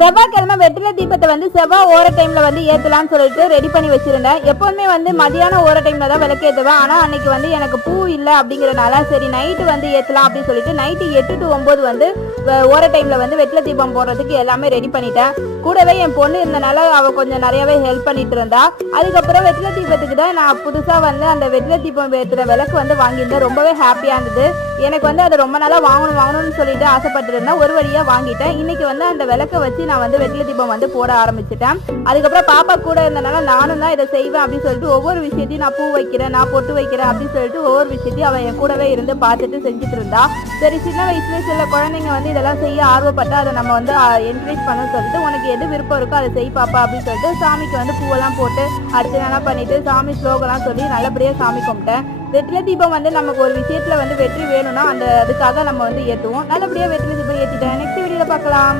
செவ்வாய்க்கிழமை வெற்றிலை தீபத்தை வந்து செவ்வாய் ஓர டைம்ல வந்து ஏத்தலாம்னு சொல்லிட்டு ரெடி பண்ணி வச்சிருந்தேன். எப்பவுமே வந்து மதியானம் ஓர டைம்ல தான் விளக்கு ஏத்துவேன். ஆனா அன்னைக்கு வந்து எனக்கு பூ இல்லை அப்படிங்கறதுனால சரி நைட்டு வந்து ஏத்தலாம் அப்படின்னு சொல்லிட்டு நைட்டு 8 to 9 வந்து ஓர டைம்ல வந்து வெற்றிலை தீபம் போடுறதுக்கு எல்லாமே ரெடி பண்ணிட்டேன். கூடவே என் பொண்ணு இருந்தனால அவ கொஞ்சம் நிறையவே ஹெல்ப் பண்ணிட்டு இருந்தா. அதுக்கப்புறம் வெற்றிலை தீபத்துக்கு தான் நான் புதுசா வந்து அந்த வெற்றிலை தீபம் ஏத்துற விளக்கு வந்து வாங்கியிருந்தேன். ரொம்பவே ஹாப்பியா இருந்தது. எனக்கு வந்து அதை ரொம்ப நாளா வாங்கணும்னு சொல்லிட்டு ஆசைப்பட்டு இருந்தேன். ஒரு வழியா வாங்கிட்டேன். இன்னைக்கு வந்து அந்த விளக்கை வச்சு நான் வந்து வெற்றிலை தீபம் வந்து போட ஆரம்பிச்சிட்டேன். அதுக்கப்புறம் பாப்பா கூட இருந்தனால நானும் தான் இதை செய்வேன் அப்படின்னு சொல்லிட்டு ஒவ்வொரு விஷயத்தையும் நான் பூ வைக்கிறேன், நான் பொட்டு வைக்கிறேன் அப்படின்னு சொல்லிட்டு ஒவ்வொரு விஷயத்தையும் அவன் என் கூடவே இருந்து பார்த்துட்டு செஞ்சுட்டு இருந்தா. சரி சின்ன வயசுல சில குழந்தைங்க வந்து இதெல்லாம் செய்ய ஆர்வப்பட்டா அதை நம்ம வந்து என்கரேஜ் பண்ண சொல்லிட்டு உனக்கு எது விருப்பம் இருக்கோ அதை செய் பாப்பா அப்படின்னு சொல்லிட்டு சாமிக்கு வந்து பூவெல்லாம் போட்டு அர்ச்சனைலாம் பண்ணிட்டு சாமி ஸ்லோகம்லாம் சொல்லி நல்லபடியாக சாமி கும்பிட்டேன். வெற்றிலை தீபம் வந்து நமக்கு ஒரு விஷயத்துல வந்து வெற்றி வேணும்னா அதுக்காக நம்ம வந்து ஏற்றுவோம். நல்லபடியாக வெற்றிலை தீபம் ஏற்றிட்டேன். நெக்ஸ்ட் வீடியோவில் பார்க்கலாம்.